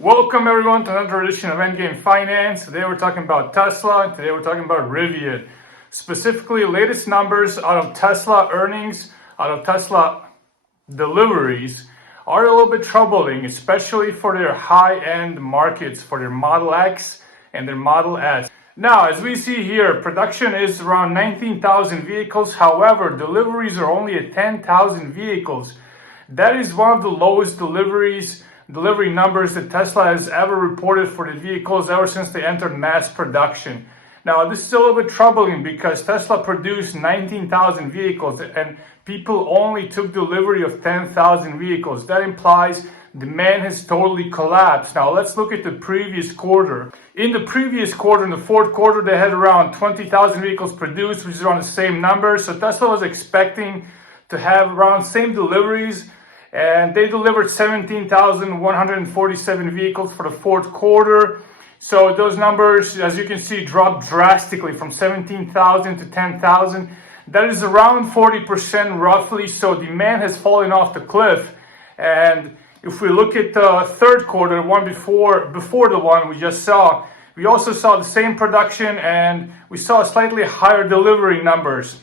Welcome everyone to another edition of Endgame Finance. Today we're talking about Tesla. Today we're talking about Rivian. Specifically, latest numbers out of Tesla earnings, out of Tesla deliveries are a little bit troubling, especially for their high-end markets, for their Model X and their Model S. Now, as we see here, production is around 19,000 vehicles. However, deliveries are only at 10,000 vehicles. That is one of the lowest delivery numbers that Tesla has ever reported for the vehicles ever since they entered mass production. Now, this is a little bit troubling because Tesla produced 19,000 vehicles and people only took delivery of 10,000 vehicles. That implies demand has totally collapsed. Now, let's look at the previous quarter. In the previous quarter, in the fourth quarter, they had around 20,000 vehicles produced, which is around the same number. So Tesla was expecting to have around same deliveries, and they delivered 17,147 vehicles for the fourth quarter. So those numbers, as you can see, dropped drastically from 17,000 to 10,000. That is around 40% roughly. So demand has fallen off the cliff. And if we look at the third quarter, the one before the one we just saw, we also saw the same production and we saw slightly higher delivery numbers.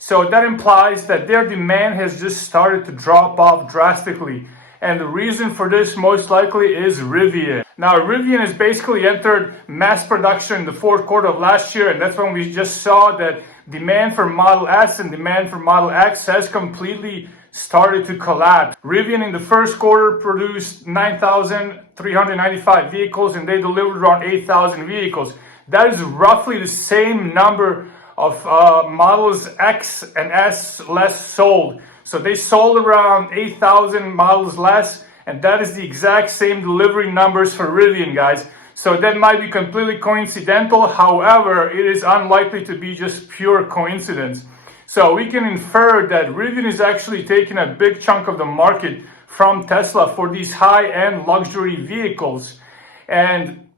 So that implies that their demand has just started to drop off drastically. And the reason for this most likely is Rivian. Now, Rivian has basically entered mass production in the fourth quarter of last year, and that's when we just saw that demand for Model S and demand for Model X has completely started to collapse. Rivian in the first quarter produced 9,395 vehicles and they delivered around 8,000 vehicles. That is roughly the same number of Models X and S less sold. So they sold around 8,000 models less, and that is the exact same delivery numbers for Rivian, guys. So that might be completely coincidental. However, it is unlikely to be just pure coincidence. So we can infer that Rivian is actually taking a big chunk of the market from Tesla for these high-end luxury vehicles. And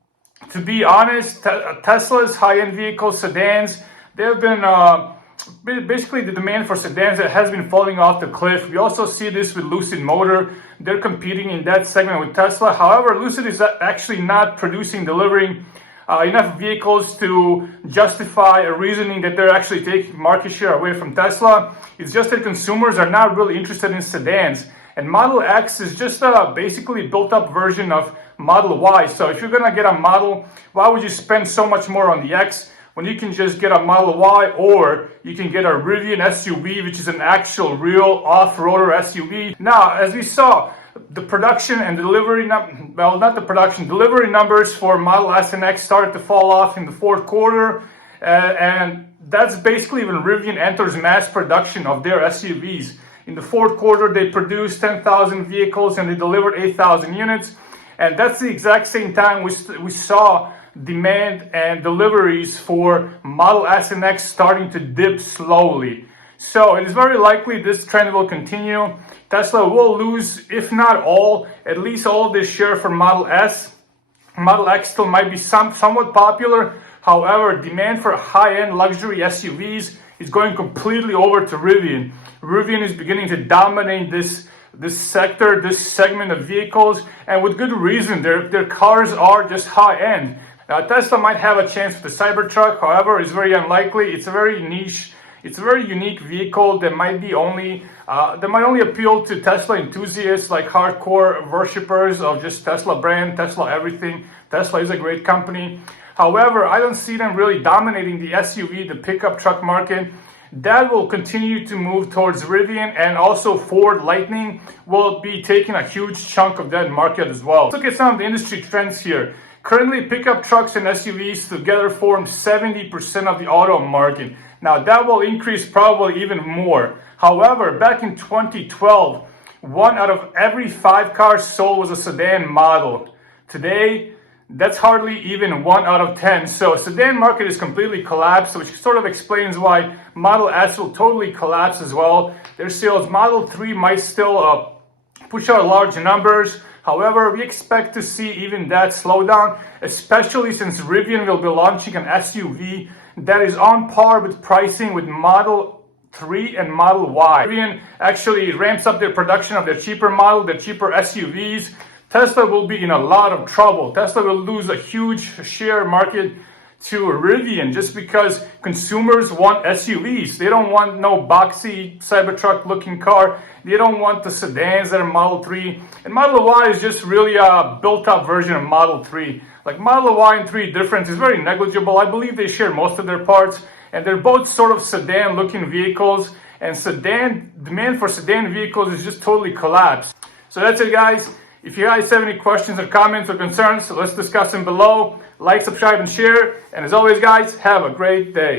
to be honest, Tesla's high-end vehicles, sedans, they have been basically the demand for sedans that has been falling off the cliff. We also see this with Lucid Motor. They're competing in that segment with Tesla. However, Lucid is actually not delivering enough vehicles to justify a reasoning that they're actually taking market share away from Tesla. It's just that consumers are not really interested in sedans. And Model X is just a basically built-up version of Model Y. So if you're going to get a model, why would you spend so much more on the X when you can just get a Model Y, or you can get a Rivian SUV, which is an actual real off-roader SUV. Now, as we saw, the production and delivery, delivery numbers for Model S and X started to fall off in the fourth quarter. And that's basically when Rivian enters mass production of their SUVs. In the fourth quarter, they produced 10,000 vehicles and they delivered 8,000 units. And that's the exact same time we saw demand and deliveries for Model S and X starting to dip slowly. So it is very likely this trend will continue. Tesla will lose, if not all, at least all of their share for Model S. Model X still might be somewhat popular. However, demand for high-end luxury SUVs is going completely over to Rivian. Rivian is beginning to dominate this sector, this segment of vehicles, and with good reason. Their cars are just high-end. Now, Tesla might have a chance with the cybertruck. However, it's very unlikely. It's a very niche, it's a very unique vehicle that might only appeal to Tesla enthusiasts, like hardcore worshippers of just Tesla brand, Tesla everything. Tesla is a great company. However, I don't see them really dominating the SUV, the pickup truck market. That will continue to move towards Rivian, and also Ford Lightning will be taking a huge chunk of that market as well. Let's look at some of the industry trends here. Currently, pickup trucks and SUVs together form 70% of the auto market. Now, that will increase probably even more. However, back in 2012, 1 out of every 5 cars sold was a sedan model. Today, that's hardly even 1 out of 10. So sedan market is completely collapsed, which sort of explains why Model S will totally collapse as well. Their sales, Model 3 might still push out large numbers. However, we expect to see even that slow down, especially since Rivian will be launching an SUV that is on par with pricing with Model 3 and Model Y. Rivian actually ramps up their production of their cheaper model, their cheaper SUVs, Tesla will be in a lot of trouble. Tesla will lose a huge share market to Rivian just because consumers want SUVs. They don't want no boxy Cybertruck looking car. They don't want the sedans that are Model 3. And Model Y is just really a built up version of Model 3. Like Model Y and 3 difference is very negligible. I believe they share most of their parts, and they're both sort of sedan looking vehicles, and demand for sedan vehicles is just totally collapsed. So that's it, guys. If you guys have any questions or comments or concerns, let's discuss them below. Like, subscribe, and share. And as always, guys, have a great day.